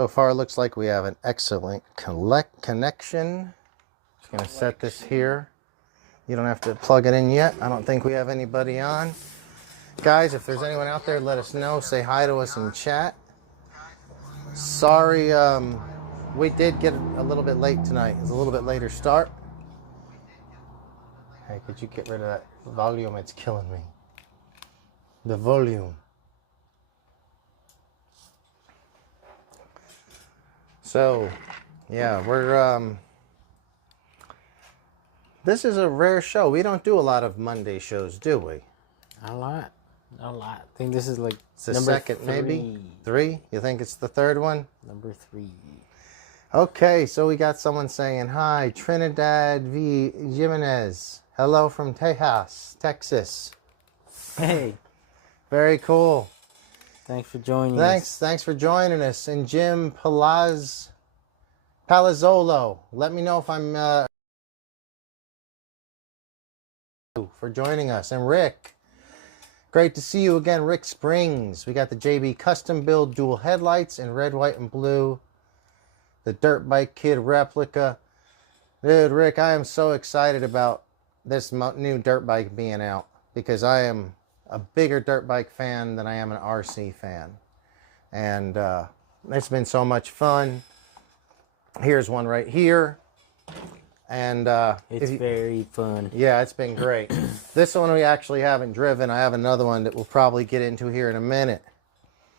So far, it looks like we have an excellent connection. Just gonna set this here. You don't have to plug it in yet. I don't think we have anybody on. Guys, if there's anyone out there, let us know. Say hi to us in chat. Sorry, we did get a little bit late tonight. It's a little bit later start. Hey, could you get rid of that volume? It's killing me. The volume. So, yeah, we're this is a rare show. We don't do a lot of Monday shows, do we? A lot. I think this is like it's the second, 3. Maybe 3. You think it's the third one? Number 3. Okay, so we got someone saying hi, Trinidad V. Jimenez. Hello from Tejas, Texas. Hey, very cool. Thanks for joining us. Thanks for joining us. And Jim Palazzolo. Let me know if I'm for joining us. And Rick, great to see you again. Rick Springs. We got the JB custom build dual headlights in red, white, and blue. The Dirt Bike Kid replica. Dude, Rick, I am so excited about this new dirt bike being out because I am a bigger dirt bike fan than I am an RC fan. And it's been so much fun. Here's one right here. And it's very fun. Yeah, it's been great. This one we actually haven't driven. I have another one that we'll probably get into here in a minute.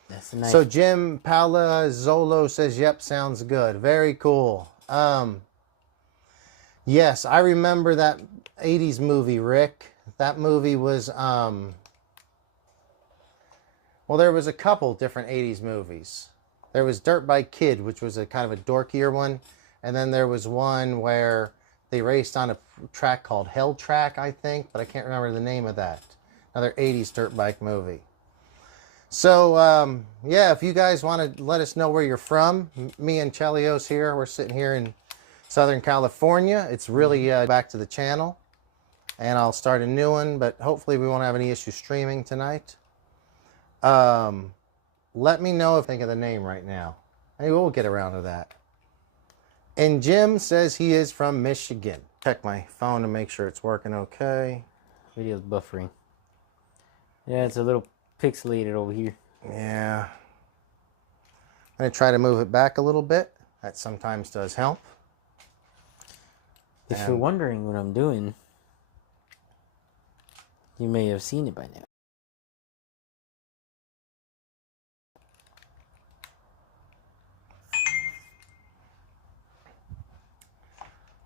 That's nice. So Jim Palazzolo says, yep, sounds good. Very cool. Yes, I remember that 80s movie, Rick. That movie was, well, there was a couple different 80s movies. There was Dirt Bike Kid, which was a kind of a dorkier one. And then there was one where they raced on a track called Hell Track, I think, but I can't remember the name of that. Another 80s dirt bike movie. So, yeah, if you guys want to let us know where you're from, me and Chelios here, we're sitting here in Southern California. It's really back to the channel, and I'll start a new one, but hopefully we won't have any issues streaming tonight. Let me know if you think of the name right now. Maybe we'll get around to that. And Jim says he is from Michigan. Check my phone to make sure it's working okay. Video's buffering. Yeah, it's a little pixelated over here. Yeah. I'm going to try to move it back a little bit. That sometimes does help. If you're wondering what I'm doing, you may have seen it by now.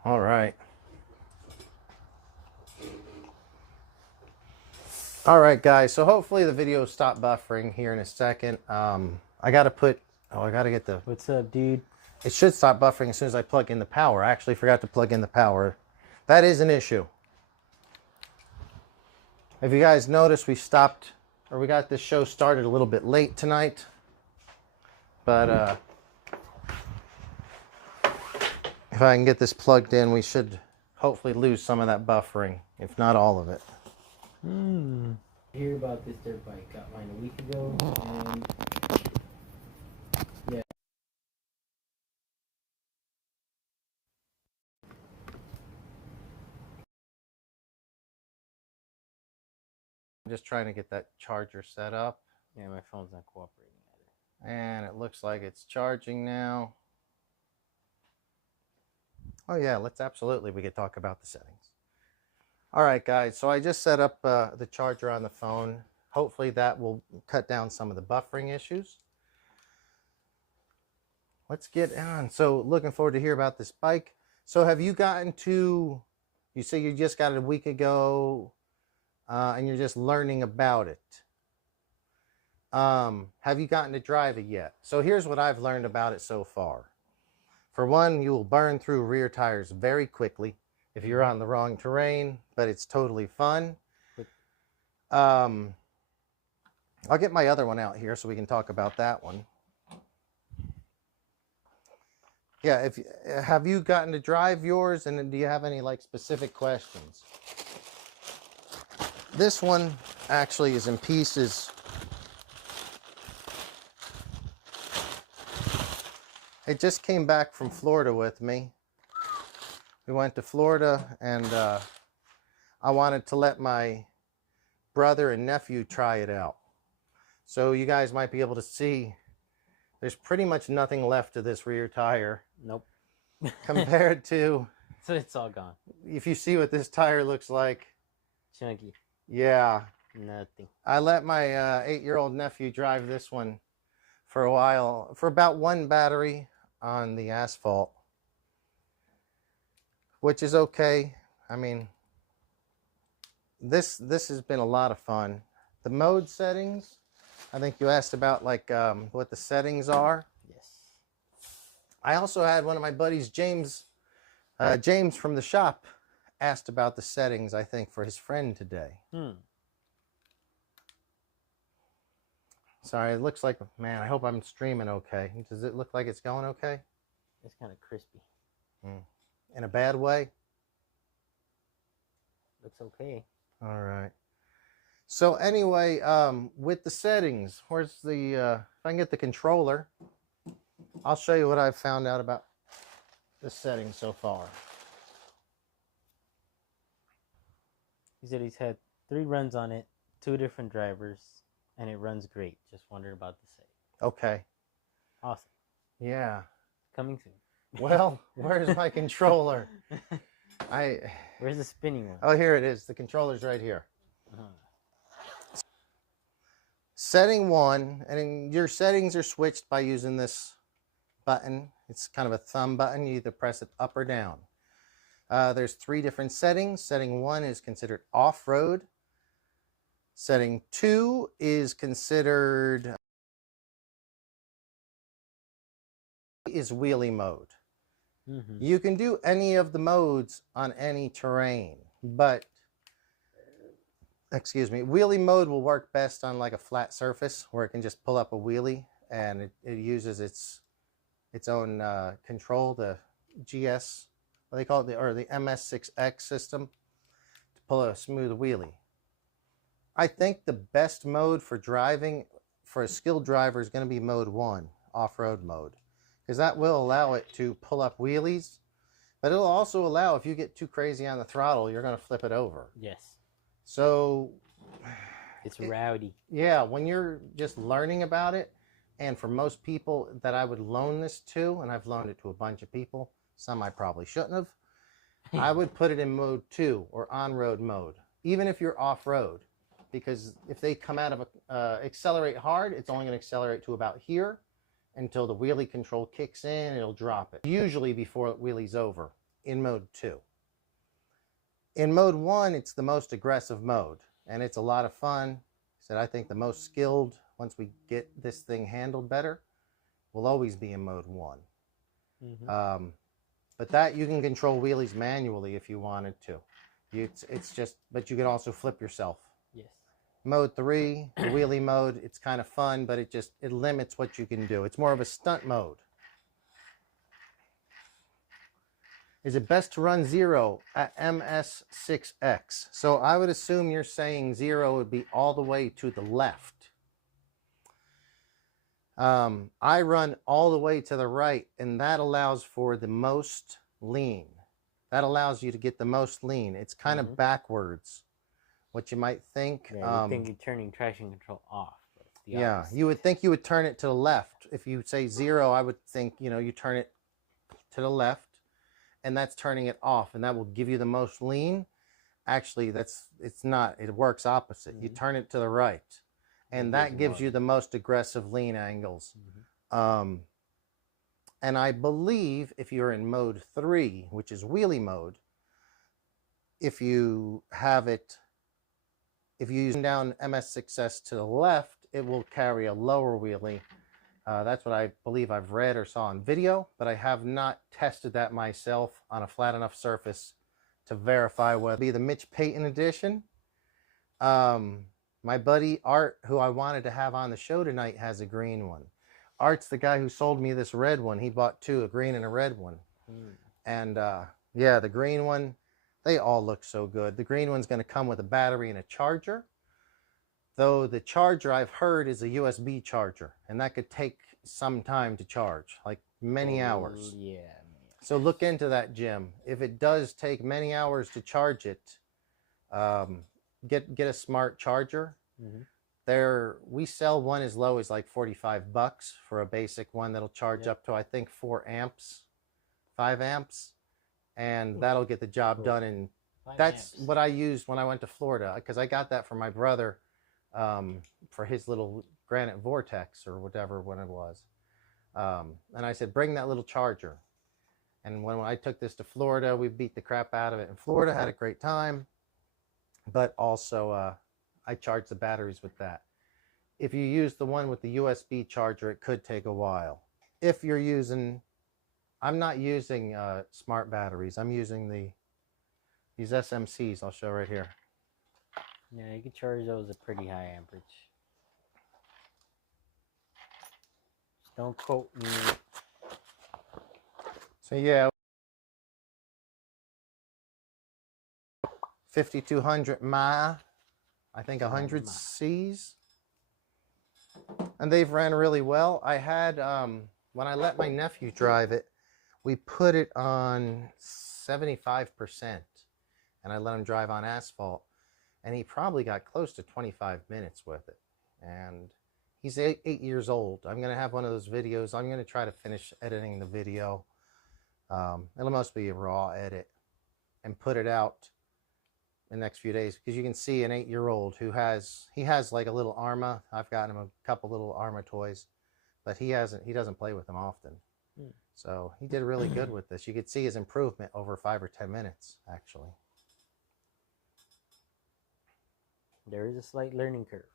All right. All right, guys. So hopefully the video stopped buffering here in a second. I got to put... Oh, I got to get the... What's up, dude? It should stop buffering as soon as I plug in the power. I actually forgot to plug in the power. That is an issue. If you guys notice, we stopped... Or we got this show started a little bit late tonight. But, if I can get this plugged in, we should hopefully lose some of that buffering, if not all of it. Hear about this dirt bike? Got mine a week ago, and yeah. I'm just trying to get that charger set up. Yeah, my phone's not cooperating either. And it looks like it's charging now. Oh yeah, we could talk about the settings. All right, guys, so I just set up the charger on the phone. Hopefully that will cut down some of the buffering issues. Let's get on. So looking forward to hear about this bike. So have you gotten to, you say you just got it a week ago and you're just learning about it. Have you gotten to drive it yet? So here's what I've learned about it so far. For one, you will burn through rear tires very quickly if you're on the wrong terrain, but it's totally fun. I'll get my other one out here so we can talk about that one. Yeah, have you gotten to drive yours, and do you have any like specific questions? This one actually is in pieces. It just came back from Florida with me. We went to Florida, and I wanted to let my brother and nephew try it out. So you guys might be able to see there's pretty much nothing left of this rear tire. Nope. Compared to, So it's all gone. if you see what this tire looks like. Chunky. Yeah. Nothing. I let my 8-year-old nephew drive this one for a while, for about 1 battery on the asphalt, which is okay. I mean, this has been a lot of fun. The mode settings, I think you asked about like what the settings are. Yes. I also had one of my buddies, James from the shop, asked about the settings, I think, for his friend today. Sorry, it looks like, man, I hope I'm streaming okay. Does it look like it's going okay? It's kind of crispy. In a bad way? Looks okay. All right. So anyway, with the settings, where's the, if I can get the controller, I'll show you what I've found out about the settings so far. He said he's had 3 runs on it, 2 different drivers, and it runs great. Just wondered about the setting. Okay. Awesome. Yeah. Coming soon. Well, where's my controller? Where's the spinning one? Oh, here it is. The controller's right here. Uh-huh. Setting 1, and your settings are switched by using this button. It's kind of a thumb button. You either press it up or down. There's 3 different settings. Setting 1 is considered off-road. Setting 2 is considered wheelie mode. You can do any of the modes on any terrain, but excuse me, wheelie mode will work best on like a flat surface where it can just pull up a wheelie, and it uses its own control, the GS, what they call it, the MS6X system, to pull a smooth wheelie. I think the best mode for driving for a skilled driver is going to be mode 1, off-road mode, because that will allow it to pull up wheelies, but it'll also allow, if you get too crazy on the throttle, you're going to flip it over. Yes. So it's rowdy. Yeah, when you're just learning about it, and for most people that I would loan this to, and I've loaned it to a bunch of people, some I probably shouldn't have, I would put it in mode 2 or on-road mode, even if you're off-road, because if they come out of accelerate hard, it's only going to accelerate to about here until the wheelie control kicks in, and it'll drop it, usually before the wheelie's over, in mode 2. In mode 1, it's the most aggressive mode, and it's a lot of fun. I think the most skilled, once we get this thing handled better, will always be in mode 1. But that you can control wheelies manually if you wanted to. It's just, but you can also flip yourself. Yes. Mode 3, the wheelie mode, it's kind of fun, but it limits what you can do. It's more of a stunt mode. Is it best to run 0 at MS6X? So I would assume you're saying 0 would be all the way to the left. I run all the way to the right, and that allows for the most lean. That allows you to get the most lean. It's kind of backwards, what you might think. Yeah, you think you're turning traction control off. Yeah, you would think you would turn it to the left. If you say 0, I would think, you turn it to the left, and that's turning it off, and that will give you the most lean. Actually, it's not. It works opposite. You turn it to the right, and that gives you the most aggressive lean angles. And I believe if you're in mode 3, which is wheelie mode, if you use down MS6S to the left, it will carry a lower wheelie. That's what I believe I've read or saw on video, but I have not tested that myself on a flat enough surface to verify whether it be the Mitch Payton edition. My buddy Art, who I wanted to have on the show tonight, has a green one. Art's the guy who sold me this red one. He bought 2, a green and a red one. And yeah, the green one, they all look so good. The green one's going to come with a battery and a charger. Though the charger, I've heard, is a USB charger, and that could take some time to charge, like many hours. Yeah. So look into that, Jim. If it does take many hours to charge it, get a smart charger. We sell one as low as like $45 for a basic one that'll charge up to, I think, 4 amps, 5 amps, and that'll get the job done. And that's what I used when I went to Florida, because I got that for my brother for his little Granite Vortex or whatever when it was. And I said, bring that little charger. And when I took this to Florida, we beat the crap out of it in Florida, had a great time. But also, I charged the batteries with that. If you use the one with the USB charger, it could take a while. If you're using, I'm not using smart batteries. I'm using these SMCs I'll show right here. Yeah, you can charge those at pretty high amperage. Just don't quote me. So yeah, 5200 mAh, I think 100 Cs, and they've ran really well. I had when I let my nephew drive it, we put it on 75%, and I let him drive on asphalt, and he probably got close to 25 minutes with it. And he's 8 years old. I'm gonna have one of those videos. I'm gonna try to finish editing the video. It'll mostly be a raw edit and put it out in the next few days, because you can see an 8-year-old who has like a little Arma. I've gotten him a couple little Arma toys, but he doesn't play with them often. So he did really good with this. You could see his improvement over 5 or 10 minutes actually. There is a slight learning curve,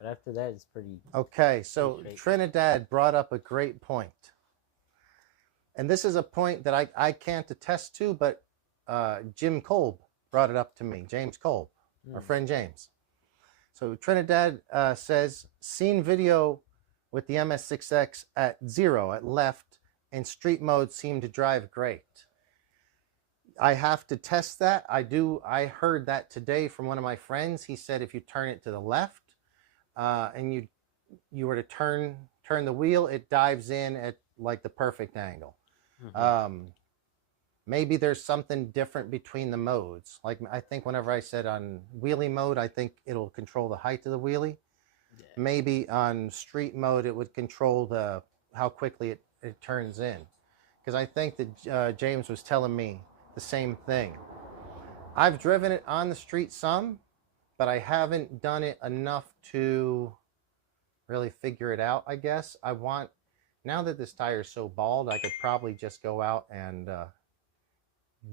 but after that it's pretty okay. So Trinidad brought up a great point. And this is a point that I can't attest to, but Jim Kolb brought it up to me. James Kolb, our friend James. So Trinidad says, seen video with the MS6X at 0 at left, and street mode seemed to drive great. I have to test that. I heard that today from one of my friends. He said if you turn it to the left and you were to turn the wheel, it dives in at like the perfect angle. Maybe there's something different between the modes. Like I think whenever I said on wheelie mode, I think it'll control the height of the wheelie. Yeah. Maybe on street mode, it would control how quickly it turns in. Because I think that James was telling me the same thing. I've driven it on the street some, but I haven't done it enough to really figure it out, I guess. Now that this tire is so bald, I could probably just go out and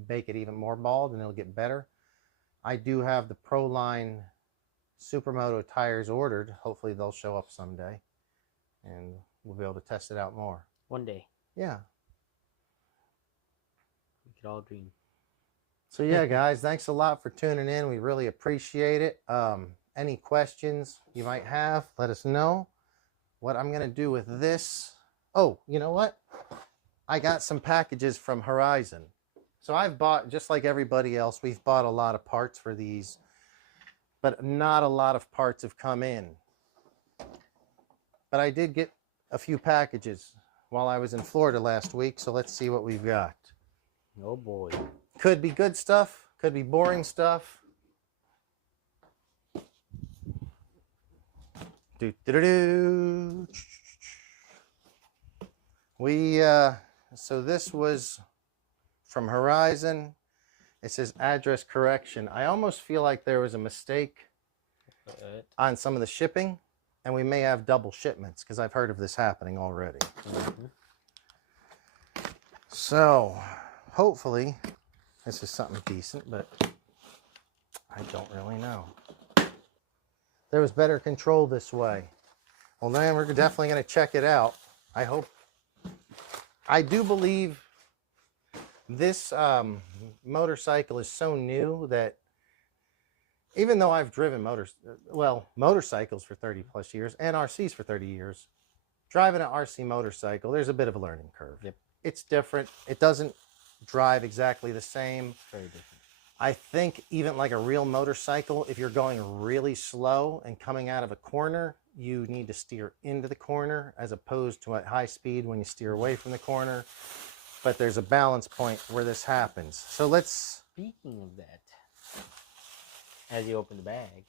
make it even more bald and it'll get better. I do have the Proline Supermoto tires ordered. Hopefully they'll show up someday and we'll be able to test it out more. One day. Yeah. We could all dream. So yeah, guys, thanks a lot for tuning in. We really appreciate it. Any questions you might have, let us know. What I'm going to do with this... Oh, you know what? I got some packages from Horizon. So I've bought, just like everybody else, we've bought a lot of parts for these, but not a lot of parts have come in. But I did get a few packages while I was in Florida last week, so let's see what we've got. Oh boy. Could be good stuff, could be boring stuff. So this was from Horizon. It says address correction. I almost feel like there was a mistake on some of the shipping, and we may have double shipments because I've heard of this happening already. So hopefully this is something decent, but I don't really know. There was better control this way. Well, then we're definitely going to check it out. I hope. I do believe this motorcycle is so new that even though I've driven motorcycles for 30 plus years and RCs for 30 years, driving an RC motorcycle, there's a bit of a learning curve. Yep. It's different. It doesn't drive exactly the same. Very different. I think even like a real motorcycle, if you're going really slow and coming out of a corner, you need to steer into the corner as opposed to at high speed when you steer away from the corner. But there's a balance point where this happens. So let's... Speaking of that, as you open the bag,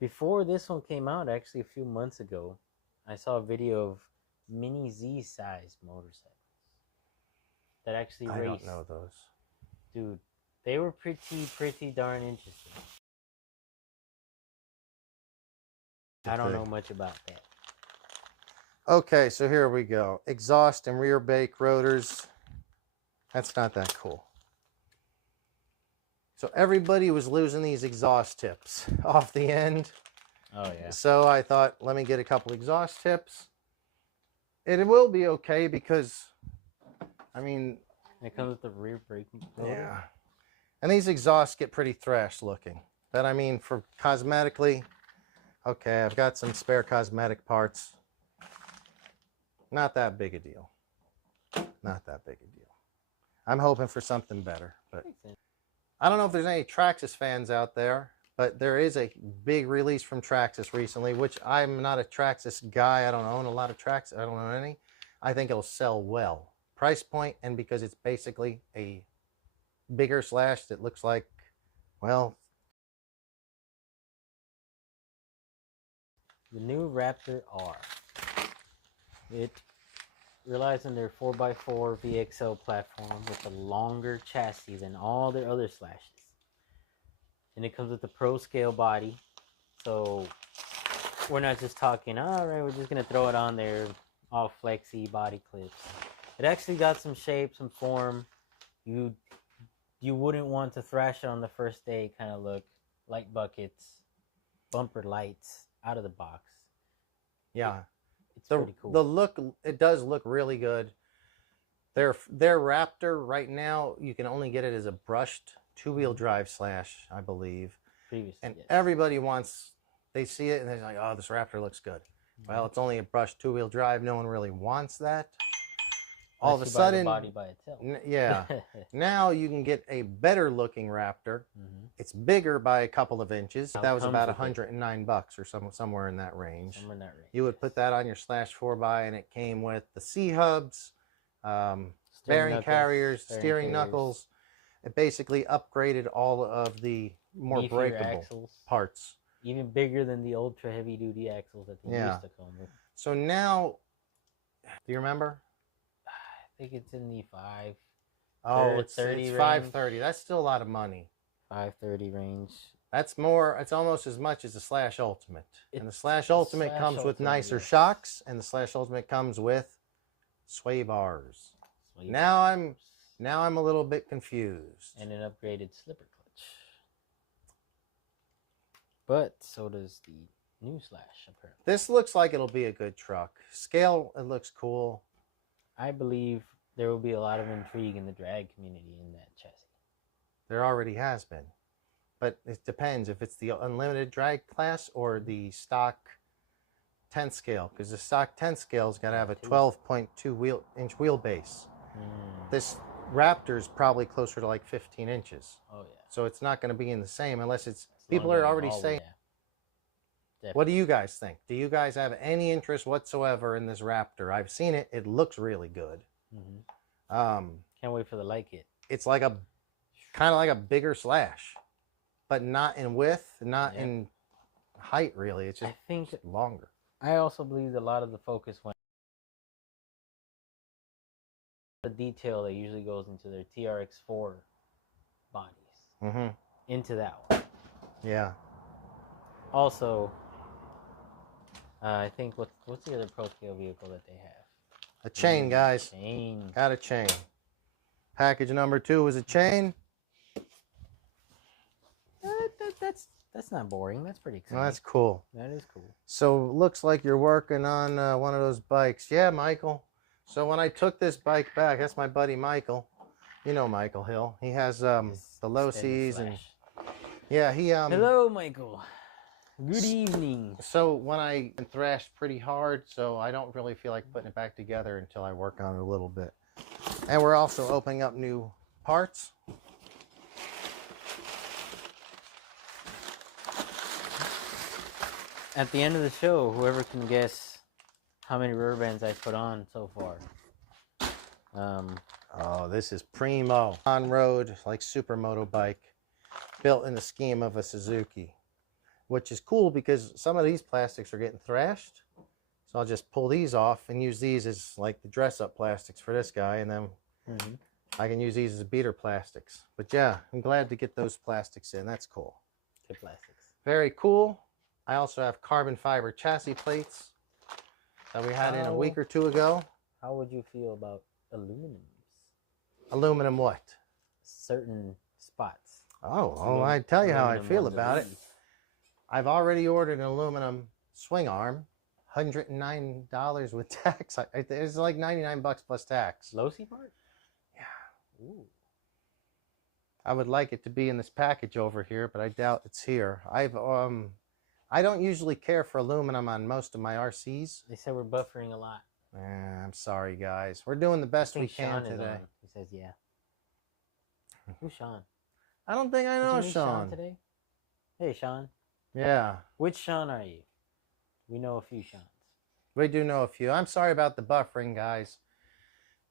before this one came out, actually a few months ago, I saw a video of mini Z-size motorcycles that actually raced. I don't know those. Dude, they were pretty darn interesting. I don't know much about that. Okay, so here we go. Exhaust and rear brake rotors. That's not that cool. So everybody was losing these exhaust tips off the end. Oh, yeah. So I thought, let me get a couple exhaust tips. It will be okay because, I mean... It comes with the rear braking rotor. Yeah. And these exhausts get pretty thrash looking. But I mean, for cosmetically, okay, I've got some spare cosmetic parts. Not that big a deal. Not that big a deal. I'm hoping for something better, but I don't know if there's any Traxxas fans out there, but there is a big release from Traxxas recently, which I'm not a Traxxas guy. I don't own a lot of Traxxas. I don't own any. I think it'll sell well. Price point, and because it's basically a bigger slash that looks like, well... The new Raptor R. It relies on their 4x4 VXL platform with a longer chassis than all their other slashes. And it comes with a pro scale body. So we're not just talking, all right, we're just going to throw it on there, all flexy body clips. It actually got some shape, some form. You wouldn't want to thrash it on the first day kind of look. Light buckets, bumper lights, out of the box. Yeah. It's pretty cool. The look, it does look really good. Their Raptor right now, you can only get it as a brushed two-wheel drive slash, I believe. Previously, and yes. Everybody wants, they see it and they're like, oh, this Raptor looks good. Mm-hmm. Well, it's only a brushed two-wheel drive. No one really wants that. All of a sudden, the body by itself. Yeah. Now you can get a better looking Raptor. Mm-hmm. It's bigger by a couple of inches. That was about $109 or somewhere in that range. Somewhere in that range. You would put that on your slash 4x, and it came with the C hubs, bearing carriers, steering knuckles. It basically upgraded all of the more beefier breakable axles. Parts. Even bigger than the ultra heavy duty axles that they used to come with. So now, do you remember? I think it's in the 5. Oh, it's 530. That's still a lot of money. 530 range. That's more. It's almost as much as the Slash Ultimate. And the Slash Ultimate comes with nicer shocks, and the Slash Ultimate comes with sway bars. Now I'm a little bit confused. And an upgraded slipper clutch. But so does the new Slash, apparently. This looks like it'll be a good truck. Scale, it looks cool. I believe there will be a lot of intrigue in the drag community in that chassis. There already has been. But it depends if it's the unlimited drag class or the stock 10 scale. Because the stock 10 scale's got to have a 12.2 inch wheelbase. This Raptor's probably closer to like 15 inches. Oh, yeah. So it's not going to be in the same unless it's... People are already saying... Yeah. What do you guys think? Do you guys have any interest whatsoever in this Raptor? I've seen it. It looks really good. Mm-hmm. Can't wait for the light kit. It's like a kind of like a bigger Slash, but not in width, not in height. Really, it's just longer. I also believe a lot of the focus went the detail that usually goes into their TRX4 bodies into that one. Yeah. Also, I think what's the other pro scale vehicle that they have? A chain, guys. Chain. Got a chain. Package number 2 is a chain. That's not boring. That's pretty exciting. Well, that's cool. That is cool. So looks like you're working on one of those bikes. Yeah, Michael. So when I took this bike back, that's my buddy Michael. You know Michael Hill. He has the LOSIs and yeah, he Hello, Michael. Good evening. So when I thrashed pretty hard, so I don't really feel like putting it back together until I work on it a little bit. And we're also opening up new parts. at the end of the show, whoever can guess how many rubber bands I put on so far. Oh, this is primo. On-road, like supermoto bike, built in the scheme of a Suzuki, which is cool because some of these plastics are getting thrashed. So I'll just pull these off and use these as like the dress-up plastics for this guy, and then I can use these as beater plastics. But yeah, I'm glad to get those plastics in. That's cool. Good plastics. Very cool. I also have carbon fiber chassis plates that we had in a week or two ago. How would you feel about aluminums? Aluminum what? Certain spots. Oh, I tell you how I feel about it. I've already ordered an aluminum swing arm, $109 with tax. It's like 99 bucks plus tax. LOSI part? Yeah. Ooh. I would like it to be in this package over here, but I doubt it's here. I don't usually care for aluminum on most of my RCs. They said we're buffering a lot. I'm sorry, guys. We're doing the best we can today. He says, yeah. Who's Sean? I don't think I know Did you meet Sean today? Hey, Sean. Yeah. Which Sean are you? We know a few Seans. We do know a few. I'm sorry about the buffering, guys.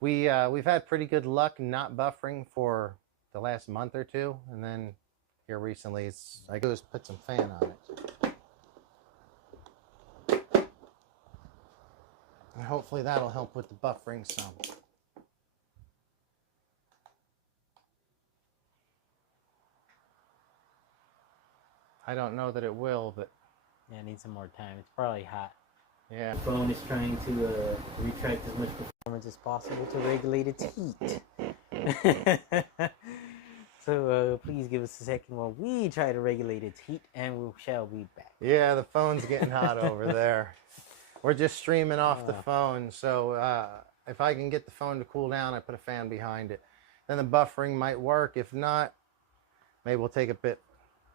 We've had pretty good luck not buffering for the last month or two, and then here recently, I go put some fan on it. And hopefully that'll help with the buffering some. I don't know that it will, but... Yeah, I need some more time. It's probably hot. Yeah. The phone is trying to retract as much performance as possible to regulate its heat. So please give us a second while we try to regulate its heat, and we shall be back. Yeah, the phone's getting hot over there. We're just streaming off the phone, so if I can get the phone to cool down, I put a fan behind it. Then the buffering might work. If not, maybe we'll take a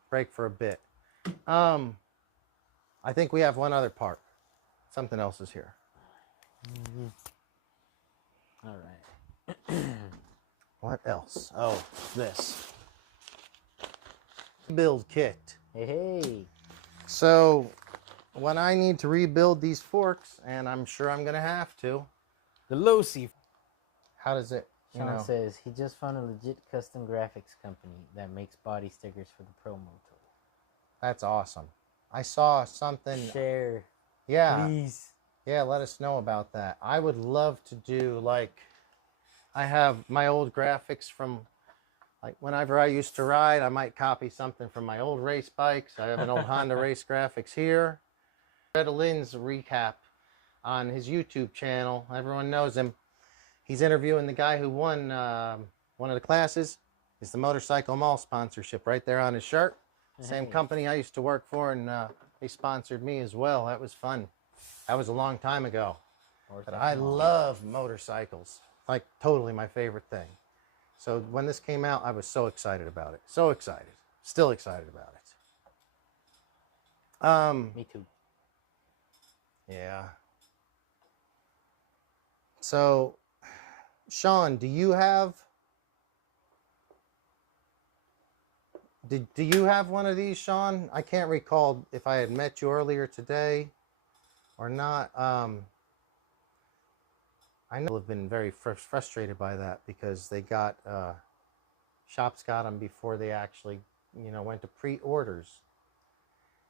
break for a bit. I think we have one other part. Something else is here. All right. What else? Oh, this. Build kit. Hey. So, when I need to rebuild these forks, and I'm sure I'm going to have to. The LOSI. How does it, Sean says he just found a legit custom graphics company that makes body stickers for the Pro Moto. That's awesome. I saw something. Share. Yeah. Please. Yeah, let us know about that. I would love to do, like, I have my old graphics from, like, whenever I used to ride, I might copy something from my old race bikes. I have an old Honda race graphics here. Read Lynn's recap on his YouTube channel. Everyone knows him. He's interviewing the guy who won one of the classes. It's the Motorcycle Mall sponsorship right there on his shirt. Same company I used to work for, and they sponsored me as well. That was fun. That was a long time ago. But I love motorcycles. Like, totally my favorite thing. So when this came out, I was so excited about it. So excited. Still excited about it. Me too. Yeah. So, Sean, do you have... Do you have one of these, Sean? I can't recall if I had met you earlier today or not. I know I've been very frustrated by that because they got, shops got them before they actually, went to pre-orders.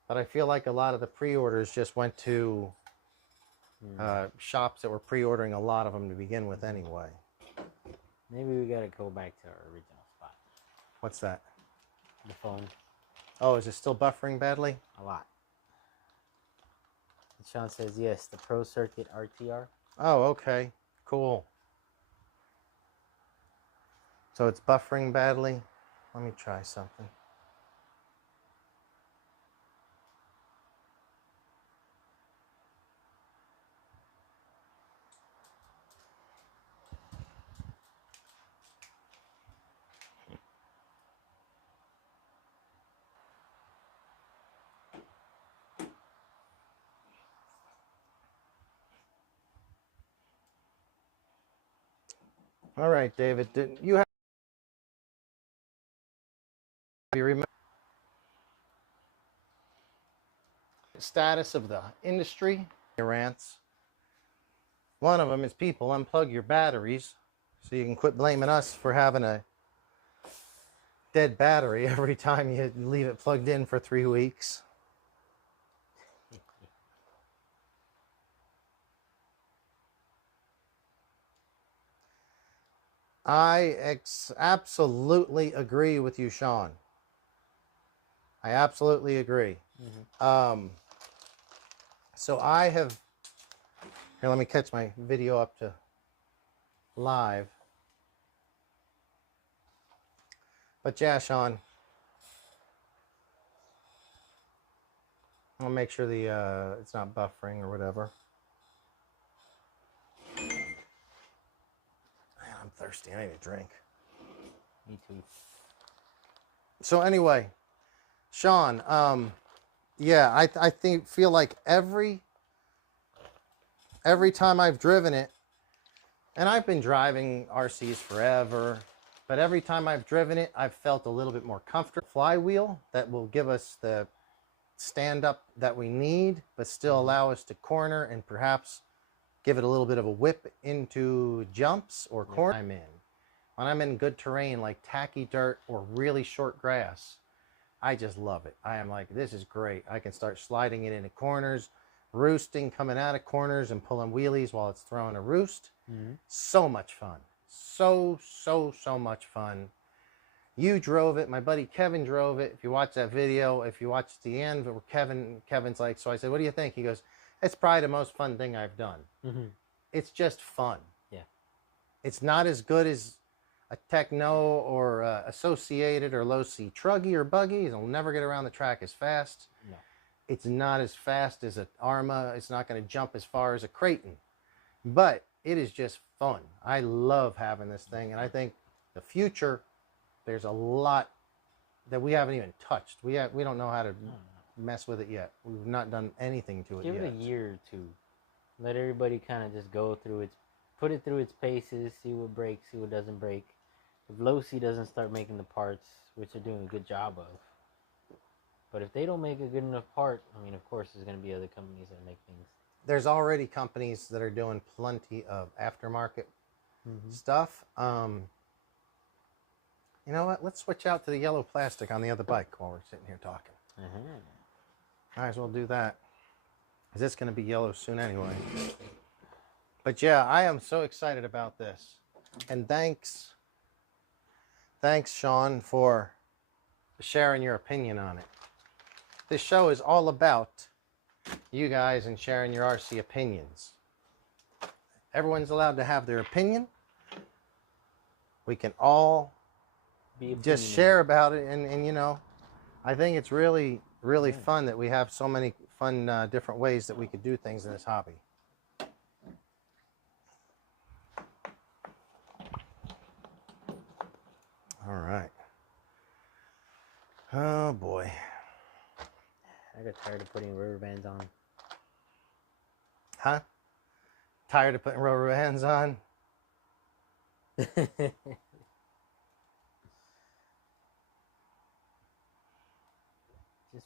But I feel like a lot of the pre-orders just went to shops that were pre-ordering a lot of them to begin with anyway. Maybe we gotta go back to our original spot. What's that? The phone. Oh, is it still buffering badly? A lot. And Sean says yes, the Pro Circuit RTR. Oh, okay. Cool. So it's buffering badly. Let me try something. All right, David. You remember status of the industry. Rants. One of them is people unplug your batteries so you can quit blaming us for having a dead battery every time you leave it plugged in for 3 weeks. I absolutely agree with you, Sean. I absolutely agree. So I have, here, let me catch my video up to live. But yeah, Sean, I'll make sure the it's not buffering or whatever. Man, I'm thirsty. I need a drink. Me too. So anyway, Sean, yeah, I feel like every time I've driven it, and I've been driving RCs forever, but every time I've driven it, I've felt a little bit more comfortable. Flywheel that will give us the stand up that we need, but still allow us to corner and perhaps give it a little bit of a whip into jumps or corner. When I'm in good terrain like tacky dirt or really short grass, I just love it. I am like, this is great. I can start sliding it into corners, roosting, coming out of corners and pulling wheelies while it's throwing a roost. So much fun. So much fun. You drove it. My buddy Kevin drove it. If you watch that video, if you watch the end where Kevin's like, so I said, what do you think? He goes, it's probably the most fun thing I've done. It's just fun. Yeah. It's not as good as a Techno or Associated or LOSI Truggy or Buggy. It'll never get around the track as fast. No. It's not as fast as an Arma. It's not going to jump as far as a Creighton. But it is just fun. I love having this thing. And I think the future, there's a lot that we haven't even touched. We don't know how to mess with it yet. We've not done anything to it yet. Give it a year or two. Let everybody kind of just go through its, put it through its paces, see what breaks, see what doesn't break. If LOSI doesn't start making the parts, which they're doing a good job of, but if they don't make a good enough part, I mean, of course, there's going to be other companies that make things. There's already companies that are doing plenty of aftermarket stuff. You know what? Let's switch out to the yellow plastic on the other bike while we're sitting here talking. Might as well do that, because it's going to be yellow soon anyway. But yeah, I am so excited about this. And thanks, Sean, for sharing your opinion on it. This show is all about you guys and sharing your RC opinions. Everyone's allowed to have their opinion. We can all just share about it. And you know, I think it's really fun that we have so many fun different ways that we could do things in this hobby. All right. Oh boy. I got tired of putting rubber bands on. Huh? Tired of putting rubber bands on? Just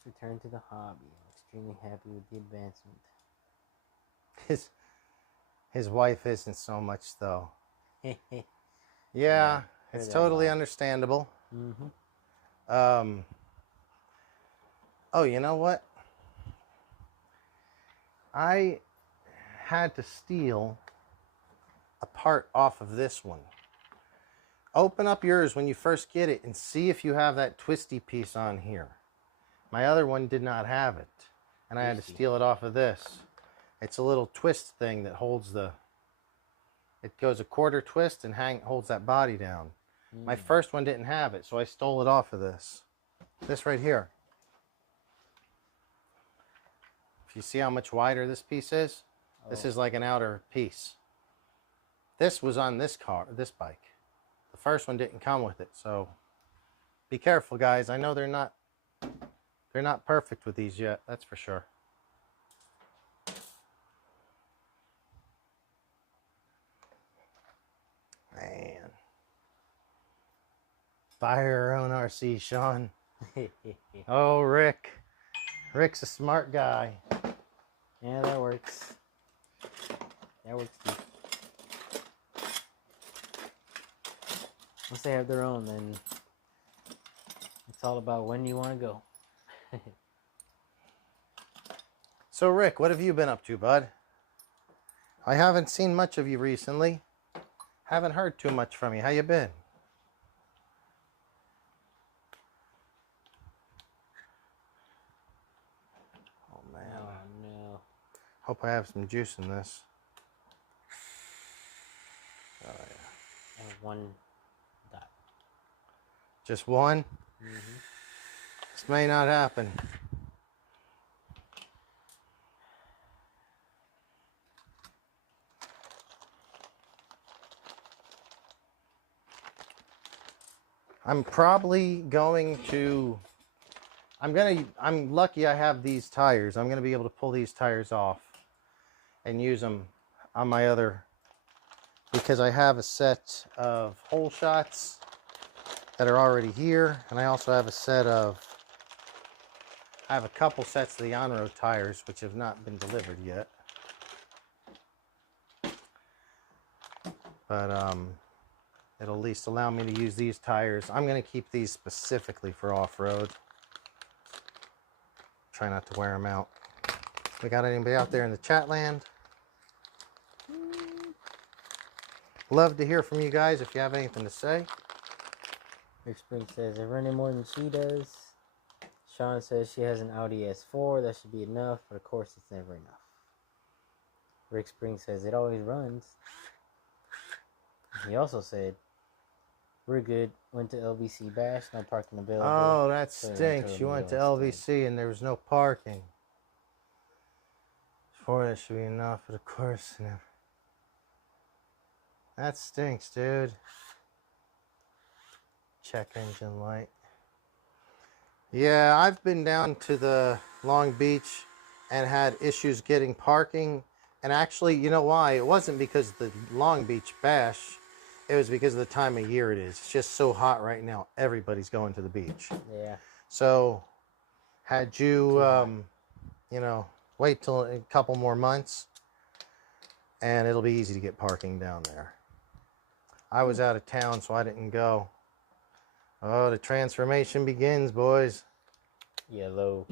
returned to the hobby. I'm extremely happy with the advancement. His wife isn't so much though. Yeah, it's totally understandable. Oh, you know what? I had to steal a part off of this one. Open up yours when you first get it and see if you have that twisty piece on here. My other one did not have it, and I had to steal it off of this. It's a little twist thing that holds the, it goes a quarter twist and holds that body down. My first one didn't have it, so I stole it off of this. This right here. If you see how much wider this piece is, this is like an outer piece. This was on this bike. The first one didn't come with it, so be careful, guys. I know they're not perfect with these yet, that's for sure. Man. Buy your own RC, Sean. Oh, Rick. Rick's a smart guy. Yeah, that works. That works too. Once they have their own, then it's all about when you want to go. So, Rick, what have you been up to, bud? I haven't seen much of you recently. Haven't heard too much from you. How you been? Oh, man. Oh, no. Hope I have some juice in this. Oh, yeah. And one dot. Just one? Mm-hmm. This may not happen. I'm probably going to, I'm lucky I have these tires. I'm going to be able to pull these tires off and use them on my other, because I have a set of hole shots that are already here. And I also have a set of, I have a couple sets of the on-road tires, which have not been delivered yet. But, it'll at least allow me to use these tires. I'm going to keep these specifically for off-road. Try not to wear them out. We got anybody out there in the chat land? Love to hear from you guys if you have anything to say. Rick Spring says, they're running more than she does. Sean says she has an Audi S4. That should be enough, but of course it's never enough. Rick Spring says, it always runs. He also said, we're good. Went to LVC Bash, no parking available. Oh, that stinks. You went to LVC and there was no parking. Four, that should be enough, but of course, never. That stinks, dude. Check engine light. Yeah, I've been down to the Long Beach and had issues getting parking. And actually, you know why? It wasn't because of the Long Beach Bash. It was because of the time of year it is. It's just so hot right now. Everybody's going to the beach. Yeah. So, had you, you know, wait till a couple more months, and it'll be easy to get parking down there. I was out of town, so I didn't go. Oh, the transformation begins, boys. Yellow.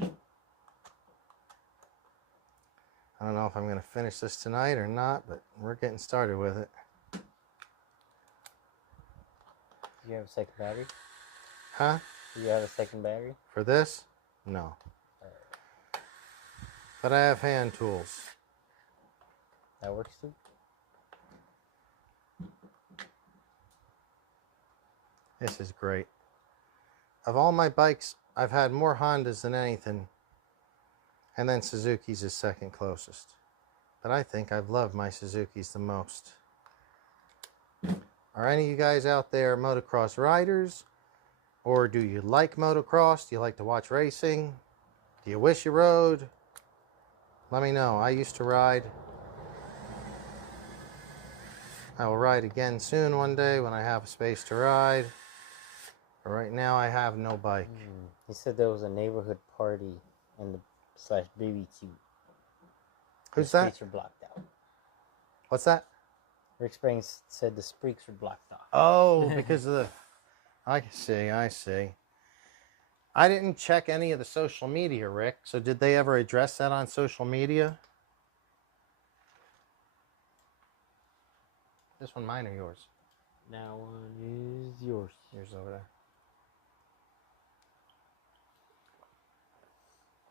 I don't know if I'm going to finish this tonight or not, but we're getting started with it. Do you have a second battery? Huh? Do you have a second battery? For this? No. But I have hand tools. That works too? This is great. Of all my bikes, I've had more Hondas than anything. And then Suzuki's is second closest. But I think I've loved my Suzuki's the most. Are any of you guys out there motocross riders? Or do you like motocross? Do you like to watch racing? Do you wish you rode? Let me know. I used to ride. I will ride again soon one day when I have a space to ride. But right now I have no bike. He said there was a neighborhood party and the / BBQ. Who's the that? streets were blocked out. What's that? Rick Springs said the streets were blocked off. Oh, because of the... I see. I didn't check any of the social media, Rick. So did they ever address that on social media? This one mine or yours? That one is yours. Yours over there.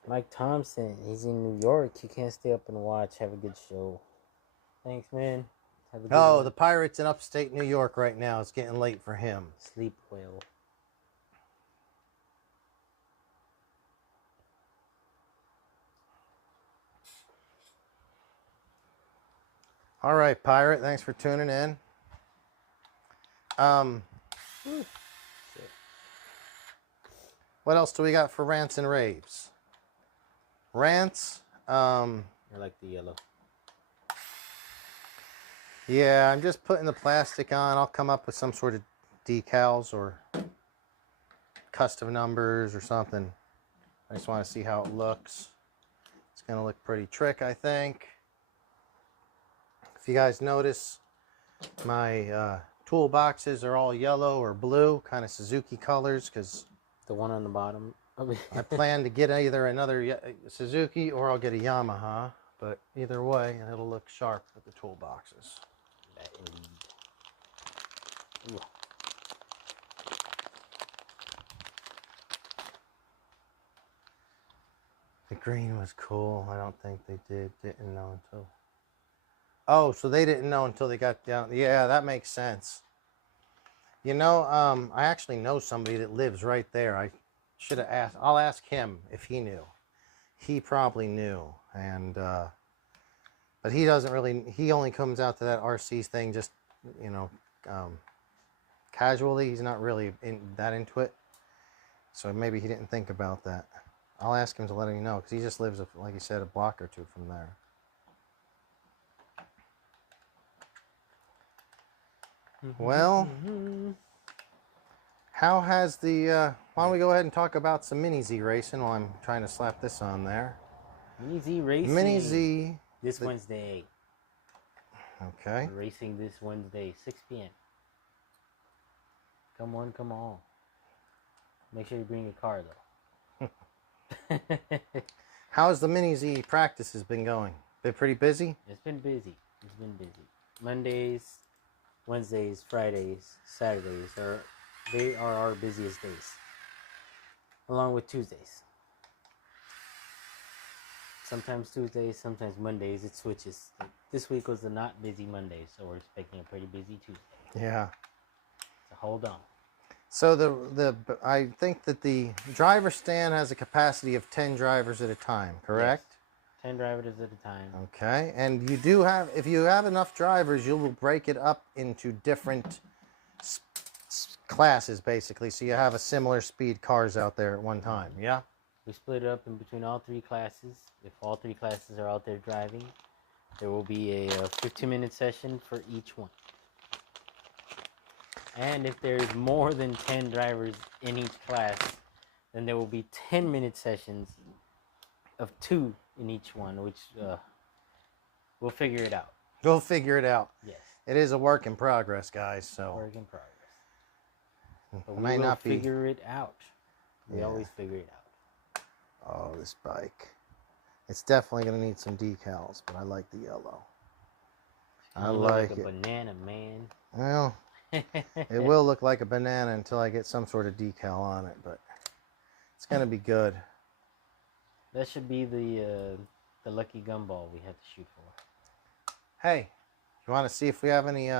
Mike Thompson, he's in New York. He can't stay up and watch. Have a good show. Thanks, man. Have a good one. The Pirates in upstate New York right now. It's getting late for him. Sleep well. All right, Pirate. Thanks for tuning in. What else do we got for Rants and Raves? Rants. I like the yellow. Yeah, I'm just putting the plastic on. I'll come up with some sort of decals or custom numbers or something. I just want to see how it looks. It's going to look pretty trick, I think. If you guys notice, my toolboxes are all yellow or blue, kind of Suzuki colors, because The one on the bottom. I plan to get either another Suzuki or I'll get a Yamaha. But either way, it'll look sharp with the toolboxes. Ooh. The green was cool. I don't think they didn't know until... Oh, so they didn't know until they got down. Yeah, that makes sense. You know, I actually know somebody that lives right there. I should have asked. I'll ask him if he knew. He probably knew. And, but he doesn't really, he only comes out to that RC thing just, you know, casually. He's not really that into it. So maybe he didn't think about that. I'll ask him to let him know, because he just lives, like you said, a block or two from there. Well, how has the, why don't we go ahead and talk about some Mini Z racing while I'm trying to slap this on there. Mini Z racing. Mini Z. This Wednesday. Okay. We're racing this Wednesday, 6 p.m. Come on, come on. Make sure you bring your car, though. How's the Mini Z practices been going? Been pretty busy? It's been busy. It's been busy. Mondays, Wednesdays, Fridays, Saturdays they are our busiest days, along with Tuesdays. Sometimes Tuesdays, sometimes Mondays. It switches. Like this week was a not busy Monday, so we're expecting a pretty busy Tuesday. Yeah. So hold on. So I think that the driver stand has a capacity of 10 drivers at a time, correct? Yes. 10 drivers at a time. Okay, and you do have, if you have enough drivers, you will break it up into different classes, basically, so you have a similar speed cars out there at one time, yeah? We split it up in between all three classes. If all three classes are out there driving, there will be a 15-minute session for each one. And if there's more than 10 drivers in each class, then there will be 10-minute sessions of 2 in each one, which we'll figure it out. We'll figure it out. Yes. It is a work in progress, guys, so. Work in progress. But Might we will not be. figure it out. We Yeah. always figure it out. Oh, this bike. It's definitely going to need some decals, but I like the yellow. I You look like a it. banana, man. Well, it will look like a banana until I get some sort of decal on it, but it's going to be good. That should be the lucky gumball we have to shoot for. Hey, you want to see if we have any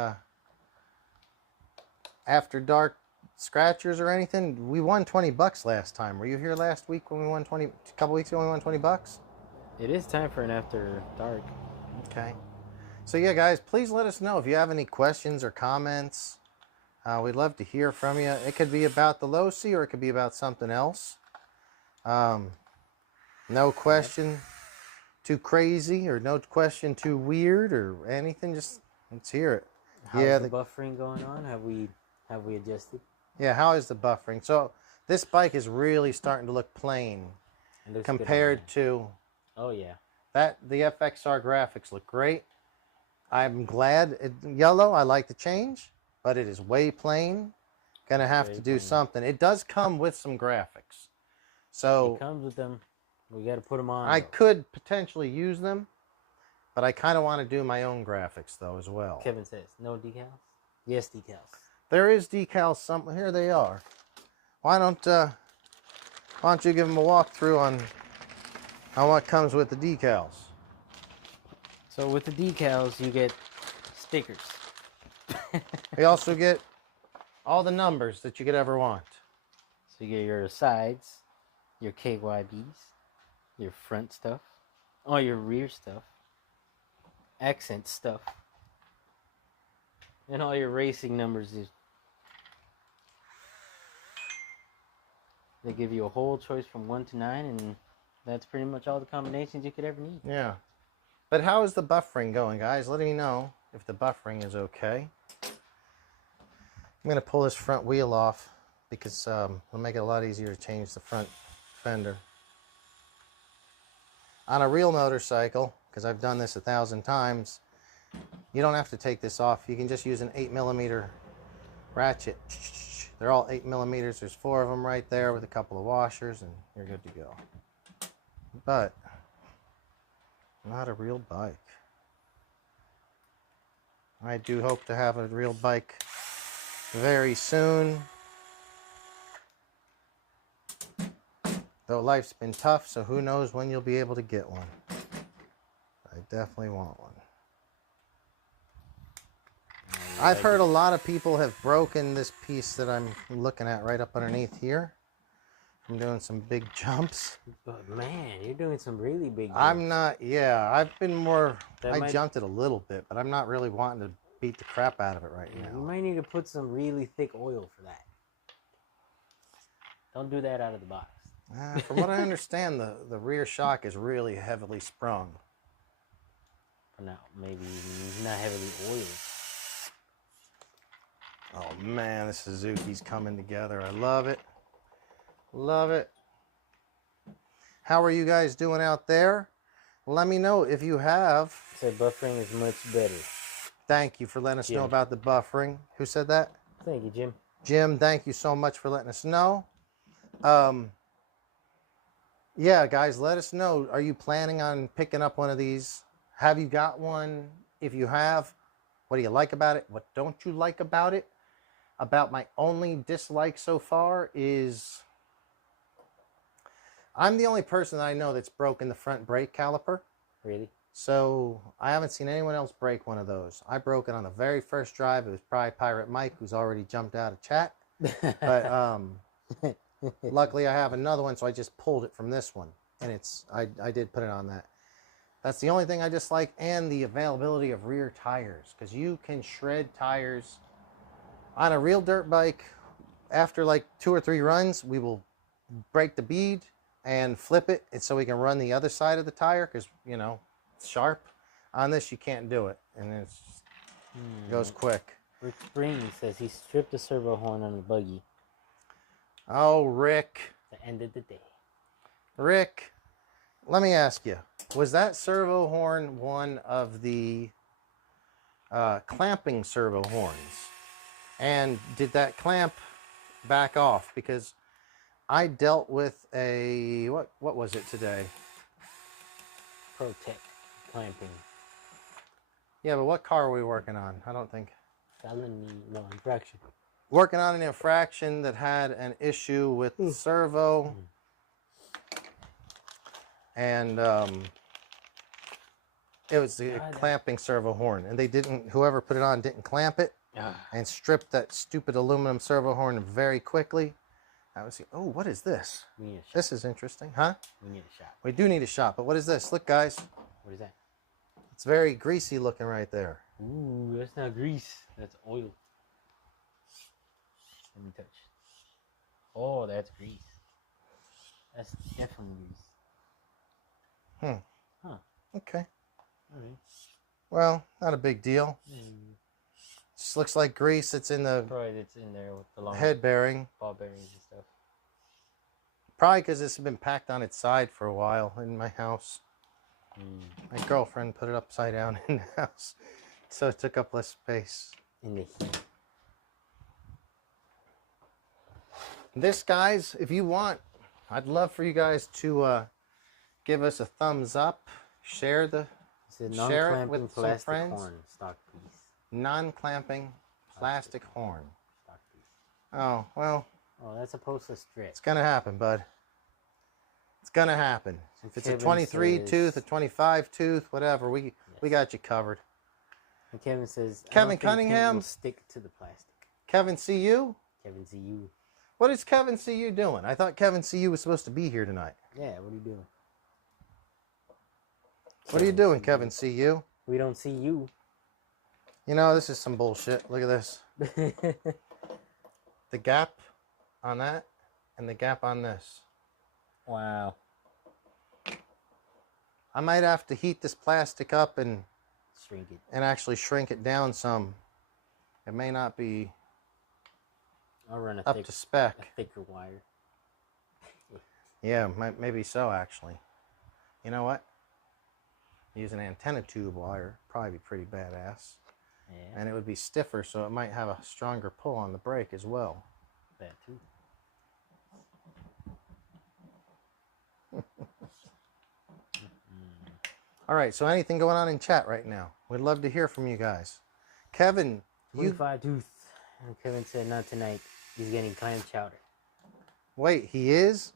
after dark scratchers or anything? We won $20 last time. Were you here last week when we won a couple weeks ago when we won $20? It is time for an after dark. Okay. So yeah, guys, please let us know if you have any questions or comments. We'd love to hear from you. It could be about the LOSI or it could be about something else. No question too crazy or no question too weird or anything. Just let's hear it. How's the buffering going on? Have we adjusted? Yeah, how is the buffering? So this bike is really starting to look plain compared to. Oh yeah. The FXR graphics look great. I'm glad yellow. I like the change, but it is way plain. Gonna have to do something. It does come with some graphics, so it comes with them. We got to put them on. I could potentially use them, but I kind of want to do my own graphics though as well. Kevin says no decals. Yes, decals. There is decals. Here they are. Why don't you give them a walkthrough on what comes with the decals? So with the decals, you get stickers. We also get all the numbers that you could ever want. So you get your sides, your KYBs, your front stuff, all your rear stuff, accent stuff, and all your racing numbers. They give you a whole choice from 1 to 9, and that's pretty much all the combinations you could ever need. Yeah. But how is the buffering going, guys? Let me know if the buffering is okay. I'm going to pull this front wheel off because it'll make it a lot easier to change the front fender. On a real motorcycle, because I've done this 1,000 times, you don't have to take this off. You can just use an 8mm ratchet. They're all 8mm. There's 4 of them right there with a couple of washers, and you're good to go. But not a real bike. I do hope to have a real bike very soon. Though life's been tough, so who knows when you'll be able to get one. I definitely want one. I've heard a lot of people have broken this piece that I'm looking at right up underneath here from doing some big jumps. But man, you're doing some really big jumps. I'm not, yeah, I've been more, jumped it a little bit, but I'm not really wanting to beat the crap out of it right now. You might need to put some really thick oil for that. Don't do that out of the box. From what I understand, the rear shock is really heavily sprung. No, maybe not heavily oiled. Oh man, the Suzuki's coming together. I love it. Love it. How are you guys doing out there? Let me know if you have. Said buffering is much better. Thank you for letting us know about the buffering. Who said that? Thank you, Jim. Jim, thank you so much for letting us know. Yeah, guys, let us know. Are you planning on picking up one of these? Have you got one? If you have, what do you like about it? What don't you like about it? About my only dislike so far is I'm the only person that I know that's broken the front brake caliper. Really? So I haven't seen anyone else break one of those. I broke it on the very first drive. It was probably Pirate Mike, who's already jumped out of chat. But luckily I have another one, so I just pulled it from this one. And I did put it on that. That's the only thing I dislike, and the availability of rear tires. Because you can shred tires on a real dirt bike. After like 2 or 3 runs, we will break the bead and flip it so we can run the other side of the tire, because, you know, it's sharp. On this, you can't do it, and it goes quick. Rick Spring says he stripped the servo horn on the buggy. Oh, Rick. The end of the day. Rick, let me ask you, was that servo horn one of the clamping servo horns? And did that clamp back off? Because I dealt with a, what was it today? Protect clamping. Yeah, but what car are we working on? I don't think. Felony, no, infraction. Working on an infraction that had an issue with the servo. And it was the clamping servo horn. And they didn't, whoever put it on didn't clamp it. And stripped that stupid aluminum servo horn very quickly. I was oh, what is this? We need a shot. This is interesting, huh? We need a shot. We do need a shot, but what is this? Look, guys. What is that? It's very greasy looking right there. Ooh, that's not grease. That's oil. Let me touch. Oh, that's grease. That's definitely grease. Huh. Okay. All right. Well, not a big deal. Just looks like grease. It's in the Probably it's in there with the long head bearing. ball bearings and stuff. Probably because this has been packed on its side for a while in my house. My girlfriend put it upside down in the house, so it took up less space. In the heat. This, guys, if you want, I'd love for you guys to give us a thumbs up, share it with some friends. Horn stock piece. Non-clamping plastic horn. Stock piece. Oh, well. Oh, that's supposed to strip. It's going to happen, bud. It's going to happen. If it's a 23 tooth, a 25 tooth, whatever, we got you covered. And Kevin says, Kevin Cunningham will stick to the plastic. Kevin CU? Kevin CU. What is Kevin CU doing? I thought Kevin CU was supposed to be here tonight. Yeah, what are you doing? What are you doing, Kevin CU? We don't see you. You know, this is some bullshit. Look at this. The gap on that and the gap on this. Wow. I might have to heat this plastic up and shrink it. And actually shrink it down some. It may not be I'll run up to spec. A thicker wire. Yeah, maybe so, actually. You know what? Use an antenna tube wire, probably be pretty badass. Yeah. And it would be stiffer, so it might have a stronger pull on the brake as well. That too. All right, so anything going on in chat right now? We'd love to hear from you guys. Kevin, 25 tooth. And Kevin said not tonight. He's getting clam chowder. Wait, he is?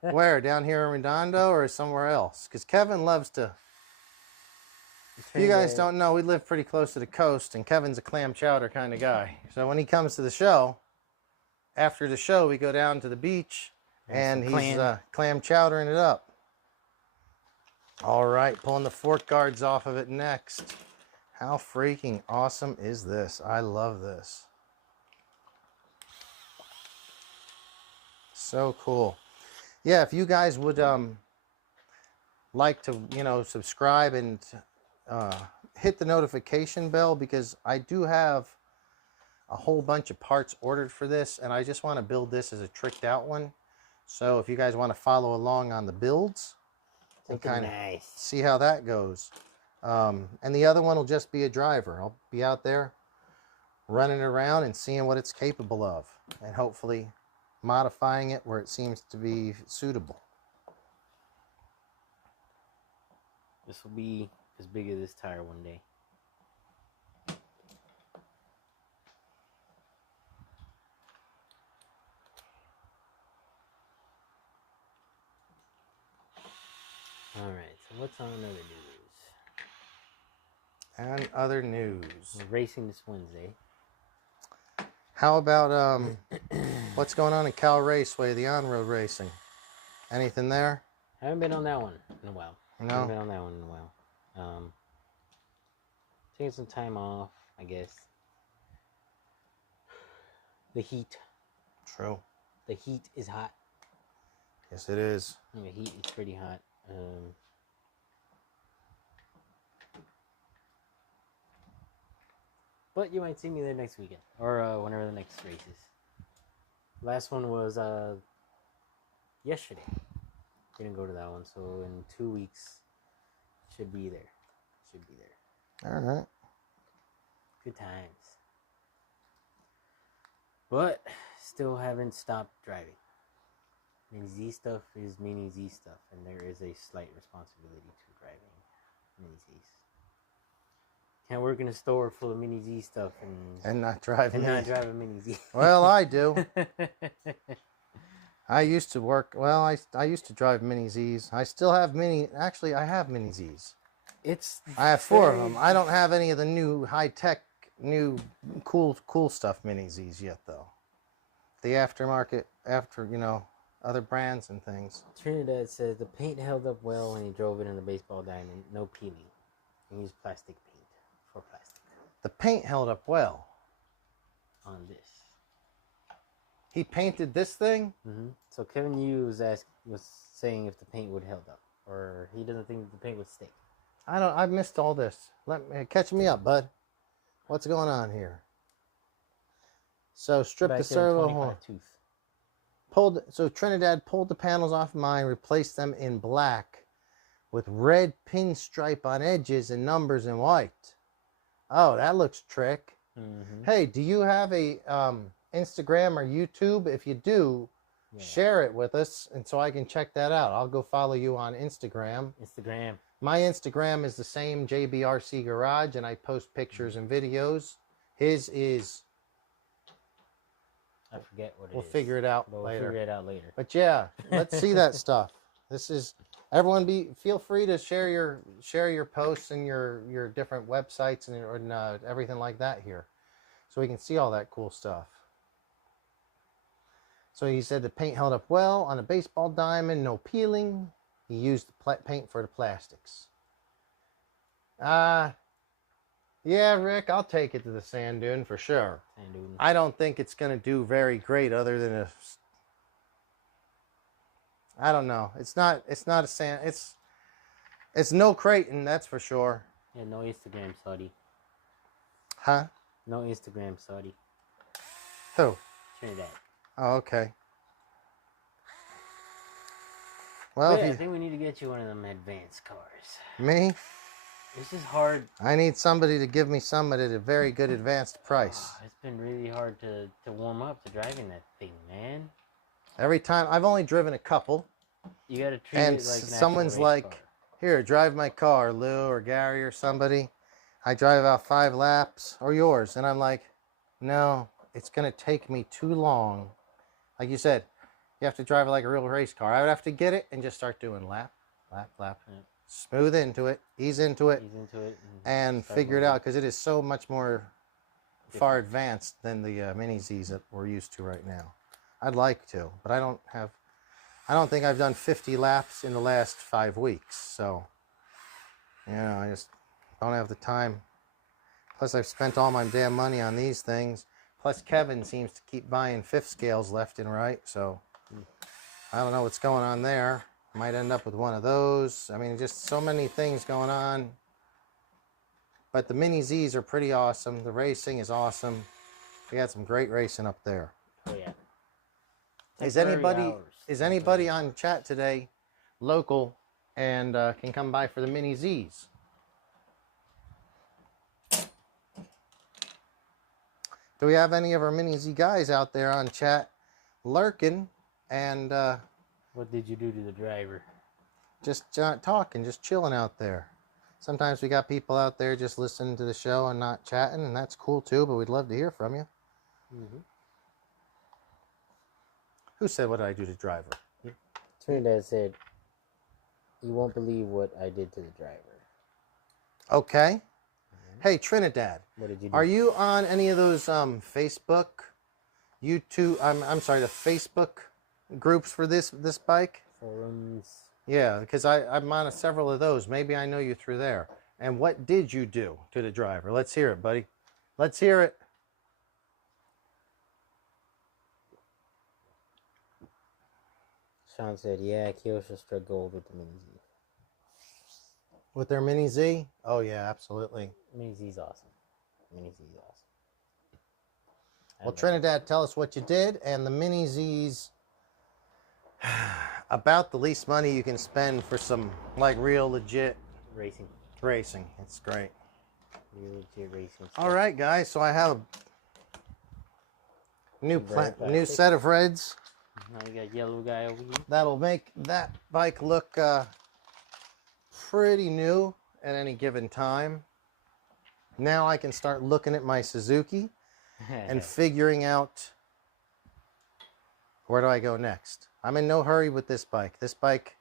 Where? Down here in Redondo or somewhere else? Because Kevin loves to... If you guys don't know, we live pretty close to the coast, and Kevin's a clam chowder kind of guy. So when he comes to the show, after the show, we go down to the beach, and he's clam chowdering it up. All right, pulling the fork guards off of it next. How freaking awesome is this? I love this. So cool. Yeah, if you guys would like to, you know, subscribe and hit the notification bell, because I do have a whole bunch of parts ordered for this, and I just want to build this as a tricked out one. So if you guys want to follow along on the builds and kind of see how that goes. And the other one will just be a driver. I'll be out there running around and seeing what it's capable of, and hopefully modifying it where it seems to be suitable. This will be as big as this tire one day. All right, so what's on other news? And other news. We're racing this Wednesday. How about what's going on in Cal Raceway, the on-road racing? Anything there? Haven't been on that one in a while. No? Haven't been on that one in a while. Taking some time off, I guess. The heat. True. The heat is hot. Yes, it is. The heat is pretty hot. But you might see me there next weekend, or whenever the next race is. Last one was yesterday. Didn't go to that one, so in 2 weeks, should be there. All right. Good times. But still haven't stopped driving. Mini Z stuff is Mini Z stuff, and there is a slight responsibility to driving Mini Zs. Can't work in a store full of Mini Z stuff and not drive a Mini Z. Well, I do. I used to work. Well, I used to drive Mini Zs. I still have Actually, I have Mini Zs. I have 4 of them. I don't have any of the new high-tech, new cool stuff Mini Zs yet, though. The aftermarket, other brands and things. Trinidad says the paint held up well when he drove it in the baseball diamond. No peeling. He used plastic paint for plastic. The paint held up well. On this. He painted this thing? Mm-hmm. So Kevin Yu was saying if the paint would held up, or he doesn't think the paint would stick. I missed all this. Catch me up, bud. What's going on here? So strip the servo horn. So Trinidad pulled the panels off mine, replaced them in black with red pinstripe on edges and numbers in white. Oh, that looks trick. Mm-hmm. Hey, do you have a Instagram or YouTube? If you do, share it with us, and so I can check that out. I'll go follow you on Instagram. My Instagram is the same, JBRC Garage, and I post pictures and videos. His is... I forget what it is. We'll figure it out later. But yeah, let's see that stuff. This is... Everyone feel free to share your posts and your different websites and everything like that here, so we can see all that cool stuff. So he said the paint held up well on a baseball diamond, no peeling. He used the paint for the plastics. Yeah, Rick, I'll take it to the sand dune for sure. Sand dune. I don't think it's going to do very great other than I don't know. It's not a sand. It's no Creighton, that's for sure. Yeah, no Instagram, Saudi. Huh? No Instagram, Saudi. Who? Trinidad. Oh, okay. Well, Yeah, if I you, think we need to get you one of them advanced cars. me, It's just hard. I need somebody to give me some at a very good advanced price. It's been really hard to warm up to driving that thing, man. Every time, I've only driven a couple, You gotta treat and it like an someone's actual race like, car. here, drive my car, Lou or Gary or somebody. I drive about 5 laps, or yours, and I'm like, no, it's going to take me too long. Like you said, you have to drive it like a real race car. I would have to get it and just start doing lap, lap, lap. Yeah. Smooth into it, ease into it, Ease into it and start figure it moving. out, because it is so much more far advanced than the Mini Zs that we're used to right now. I'd like to, but I don't think I've done 50 laps in the last 5 weeks. So, I just don't have the time. Plus, I've spent all my damn money on these things. Plus, Kevin seems to keep buying fifth scales left and right. So, I don't know what's going on there. Might end up with one of those. I mean, just so many things going on. But the Mini Zs are pretty awesome. The racing is awesome. We had some great racing up there. Oh yeah. Is anybody on chat today local and can come by for the Mini Zs? Do we have any of our Mini Z guys out there on chat lurking and What did you do to the driver? just talking, just chilling out there? Sometimes we got people out there just listening to the show and not chatting, and that's cool too, but we'd love to hear from you. Mm-hmm. Who said, what did I do to the driver? Trinidad said, "You won't believe what I did to the driver." Okay. Hey, Trinidad, What did you do? are you on any of those Facebook, YouTube, I'm sorry, the Facebook groups for this bike? Forums. Yeah, because I'm on several of those. Maybe I know you through there. And what did you do to the driver? Let's hear it, buddy. Let's hear it. Sean said, "Yeah, Chelios struck gold with the Mini Z. With their Mini Z? Oh, yeah, absolutely. Mini Z's awesome. Mini Z's awesome." Well, Trinidad, tell us what you did. And the Mini Z's, about the least money you can spend for some, like, real legit Racing. It's great. Real legit racing. All right, guys. So I have a new set of reds. Now you got yellow guy over here. That'll make that bike look pretty new at any given time. Now I can start looking at my Suzuki and figuring out, where do I go next? I'm in no hurry with this bike. This bike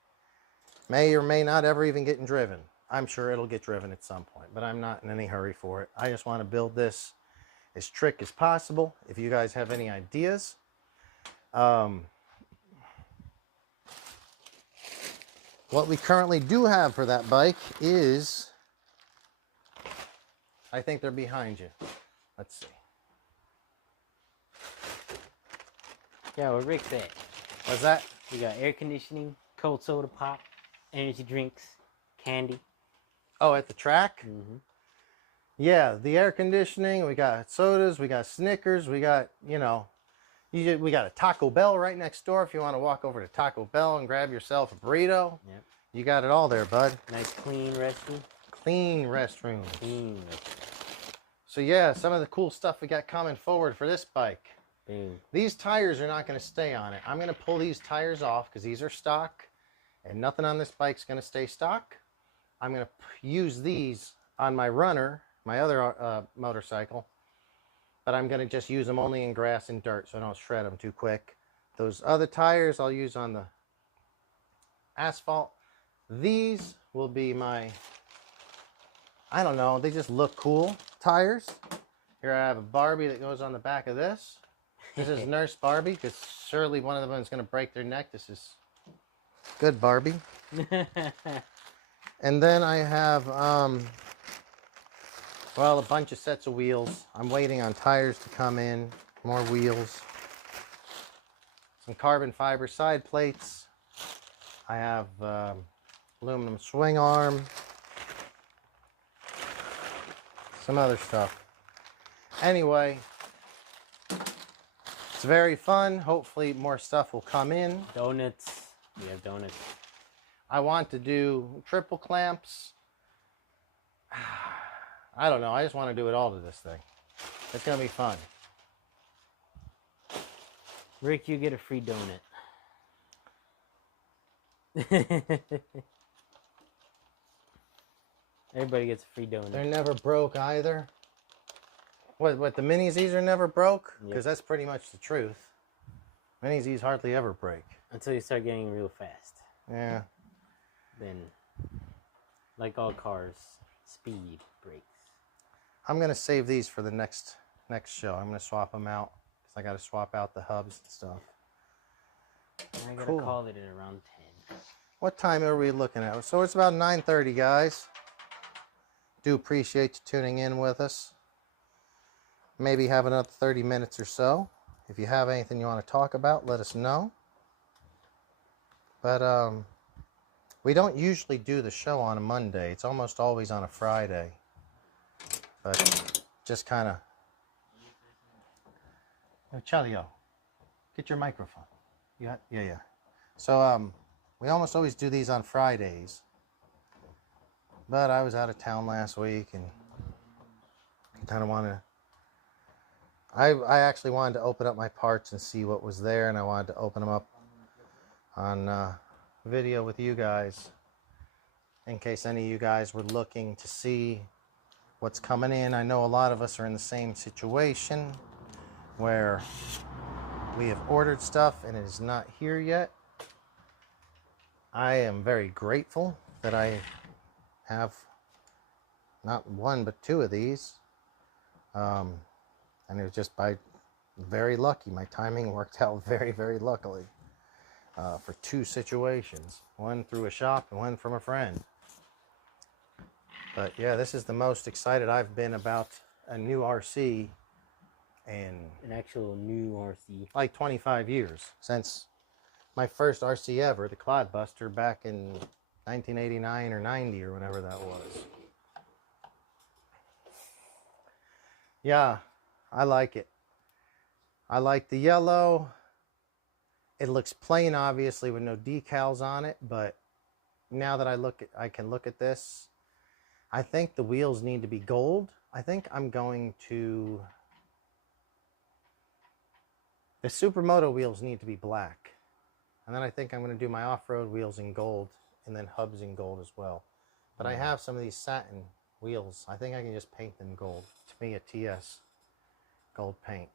may or may not ever even get driven. I'm sure it'll get driven at some point, but I'm not in any hurry for it. I just want to build this as trick as possible. If you guys have any ideas, what we currently do have for that bike is, I think they're behind you. Let's see. Yeah, what Rick said. What's that? We got air conditioning, cold soda pop, energy drinks, candy. Oh, at the track? Mm-hmm. Yeah, the air conditioning, we got sodas, we got Snickers, we got, we got a Taco Bell right next door if you want to walk over to Taco Bell and grab yourself a burrito. Yep. You got it all there, bud. Nice clean restroom. Clean restroom. Clean restroom. So yeah, some of the cool stuff we got coming forward for this bike. Boom. These tires are not going to stay on it. I'm going to pull these tires off because these are stock and nothing on this bike's going to stay stock. I'm going to use these on my runner, my other motorcycle, but I'm going to just use them only in grass and dirt so I don't shred them too quick. Those other tires I'll use on the asphalt. These will be my, I don't know, they just look cool tires. Here I have a Barbie that goes on the back of this. This is Nurse Barbie, because surely one of them is going to break their neck. This is good Barbie. And then I have, well, a bunch of sets of wheels. I'm waiting on tires to come in. More wheels. Some carbon fiber side plates. I have aluminum swing arm. Some other stuff. Anyway, it's very fun. Hopefully more stuff will come in. Donuts. We have donuts. I want to do triple clamps. I don't know. I just want to do it all to this thing. It's going to be fun. Rick, you get a free donut. Everybody gets a free donut. They're never broke either. What the minis these are never broke? Because that's pretty much the truth. Minis these hardly ever break. Until you start getting real fast. Yeah. Then, like all cars, speed breaks. I'm going to save these for the next show. I'm going to swap them out. Because I got to swap out the hubs and stuff. And I got to call it at around 10. What time are we looking at? So it's about 9:30, guys. Do appreciate you tuning in with us. Maybe have another 30 minutes or so. If you have anything you want to talk about, let us know. But we don't usually do the show on a Monday. It's almost always on a Friday. But just kind of... Chelio, get your microphone. Yeah. So we almost always do these on Fridays. But I was out of town last week and kind of want to... I actually wanted to open up my parts and see what was there, and I wanted to open them up on video with you guys in case any of you guys were looking to see what's coming in. I know a lot of us are in the same situation where we have ordered stuff and it is not here yet. I am very grateful that I have not one but two of these. And it was just by very lucky. My timing worked out very, very luckily for two situations. One through a shop and one from a friend. But yeah, this is the most excited I've been about a new RC in an actual new RC. Like 25 years. Since my first RC ever, the Clodbuster, back in 1989 or 90 or whenever that was. Yeah. I like it. I like the yellow. It looks plain, obviously, with no decals on it, but now that I can look at this, I think the wheels need to be gold. I think I'm going to... The Supermoto wheels need to be black. And then I think I'm going to do my off-road wheels in gold, and then hubs in gold as well. But I have some of these satin wheels. I think I can just paint them gold. To me, a TS gold paint.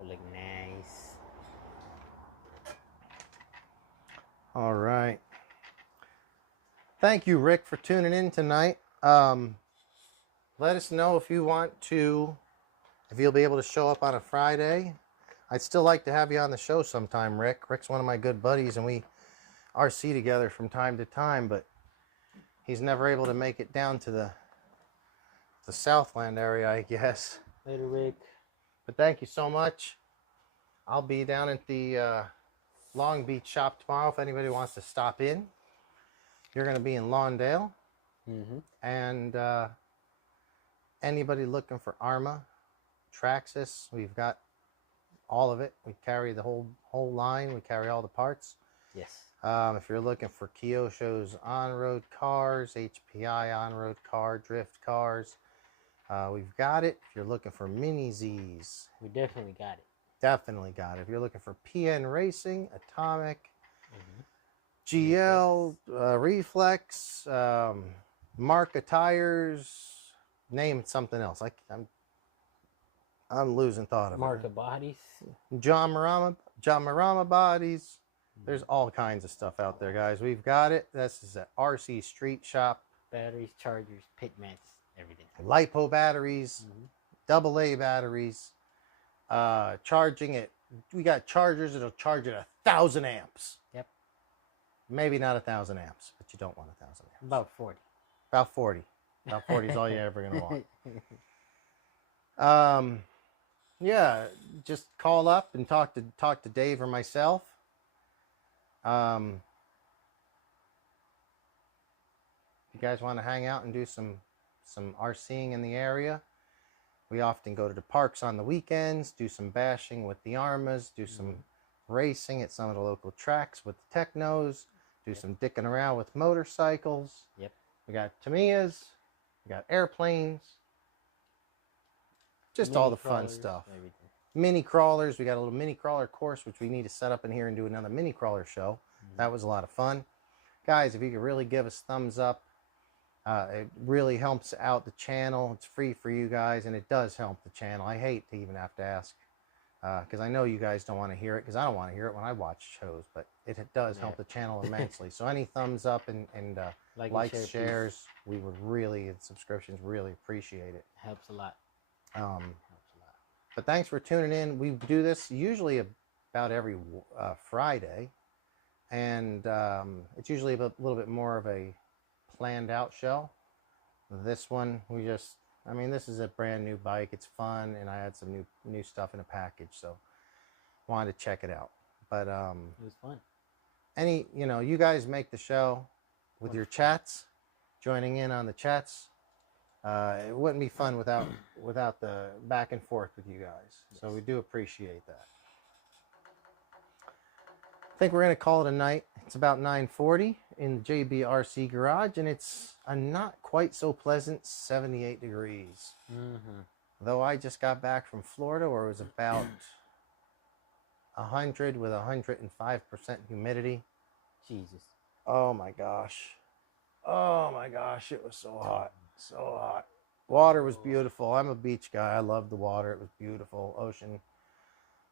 They look nice. All right. Thank you, Rick, for tuning in tonight. Let us know if you want to, if you'll be able to show up on a Friday. I'd still like to have you on the show sometime, Rick. Rick's one of my good buddies, and we RC together from time to time, but he's never able to make it down to the Southland area, I guess. Later, Rick. But thank you so much. I'll be down at the Long Beach shop tomorrow if anybody wants to stop in. You're going to be in Lawndale. And anybody looking for Arma, Traxxas, we've got all of it. We carry the whole line. We carry all the parts. Yes. If you're looking for Kyosho's on-road cars, HPI on-road car, drift cars, we've got it. If you're looking for mini Z's, we definitely got it. Definitely got it. If you're looking for PN Racing, Atomic, GL, Reflex, Marca tires, name something else. I'm losing thought of Marca bodies. John Marama bodies. There's all kinds of stuff out there, guys. We've got it. This is at RC Streetshop. Batteries, chargers, pit mats, everything. LiPo batteries, AA batteries. Charging it. We got chargers that'll charge at 1,000 amps. Yep. Maybe not 1,000 amps, but you don't want 1,000 amps. About 40. About 40. About 40 is all you're ever going to want. Yeah, just call up and talk to Dave or myself. If you guys want to hang out and do some RCing in the area, we often go to the parks on the weekends, do some bashing with the Armas, do some racing at some of the local tracks with the technos, do some dicking around with motorcycles. Yep. We got Tamiyas, we got airplanes, just Mini all the fun crawlers, stuff. everything. Mini crawlers, we got a little mini crawler course, which we need to set up in here and do another mini crawler show. That was a lot of fun. Guys, if you could really give us thumbs up, it really helps out the channel. It's free for you guys, and it does help the channel. I hate to even have to ask, because I know you guys don't want to hear it, because I don't want to hear it when I watch shows, but it does help the channel immensely. So any thumbs up and likes, shares, we would really, and subscriptions, really appreciate it. Helps a lot. But thanks for tuning in. We do this usually about every Friday, and it's usually a little bit more of a planned out show. This one, this is a brand new bike. It's fun, and I had some new stuff in a package, so wanted to check it out. But it was fun. You guys make the show with your chats, joining in on the chats. It wouldn't be fun without the back and forth with you guys. So we do appreciate that. I think we're going to call it a night. It's about 9:40 in the JBRC garage, and it's a not quite so pleasant 78 degrees. Though I just got back from Florida, where it was about 100 with 105% humidity. Jesus. Oh my gosh. Oh my gosh, it was so hot. So hot. Water was beautiful. I'm a beach guy. I love the water. It was beautiful. Ocean.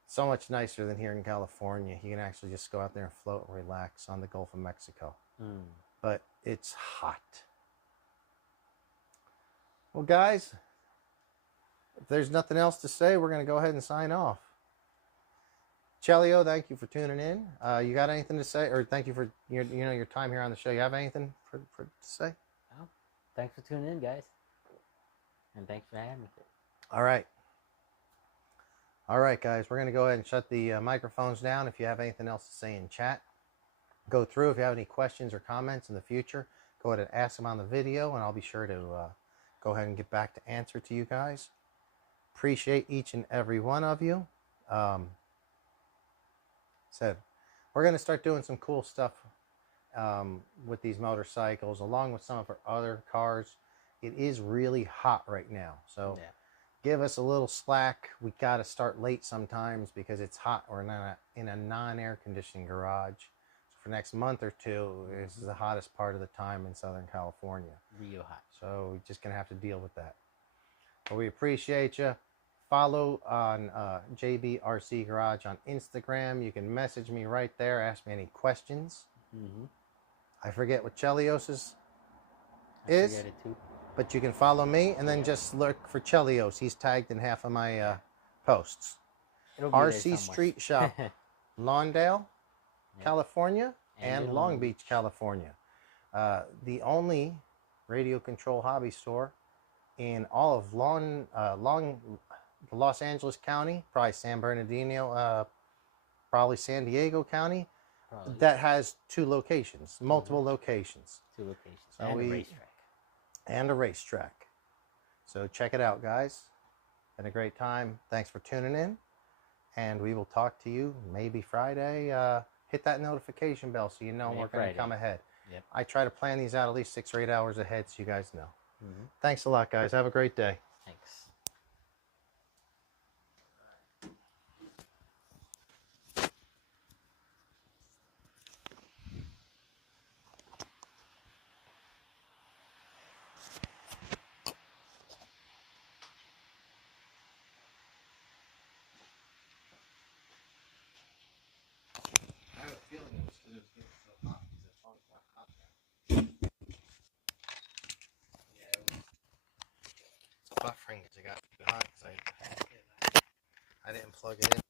So much nicer than here in California. You can actually just go out there and float and relax on the Gulf of Mexico. But it's hot. Well, guys, if there's nothing else to say, we're going to go ahead and sign off. Chelio, thank you for tuning in. You got anything to say? Or thank you for your time here on the show. You have anything to say? No. Thanks for tuning in, guys. And thanks for having me. All right. All right, guys, we're going to go ahead and shut the microphones down. If you have anything else to say in chat, go through. If you have any questions or comments in the future, go ahead and ask them on the video, and I'll be sure to go ahead and get back to answer to you guys. Appreciate each and every one of you. So we're going to start doing some cool stuff with these motorcycles, along with some of our other cars. It is really hot right now, so give us a little slack. We got to start late sometimes because it's hot. We're in a non-air conditioning garage. So for next month or two, this is the hottest part of the time in Southern California. Real hot. So we're just going to have to deal with that. But we appreciate you. Follow on JBRC Garage on Instagram. You can message me right there. Ask me any questions. I forget what Chelios is. I forget it too. But you can follow me, and then just look for Chelios. He's tagged in half of my posts. RC Streetshop, Lawndale, California, and Long Beach, California. The only radio control hobby store in all of Los Angeles County, probably San Bernardino, probably San Diego County, that has two locations, multiple locations. Two locations. So and a racetrack. And a racetrack. So check it out, guys. Been a great time. Thanks for tuning in. And we will talk to you maybe Friday. Hit that notification bell so you know we're going to come ahead. Yep. I try to plan these out at least 6 or 8 hours ahead so you guys know. Thanks a lot, guys. Have a great day. Thanks. I have a feeling it was because it was getting so hot because the phone got hot there. Yeah, it was buffering because it got too hot because I didn't plug it in.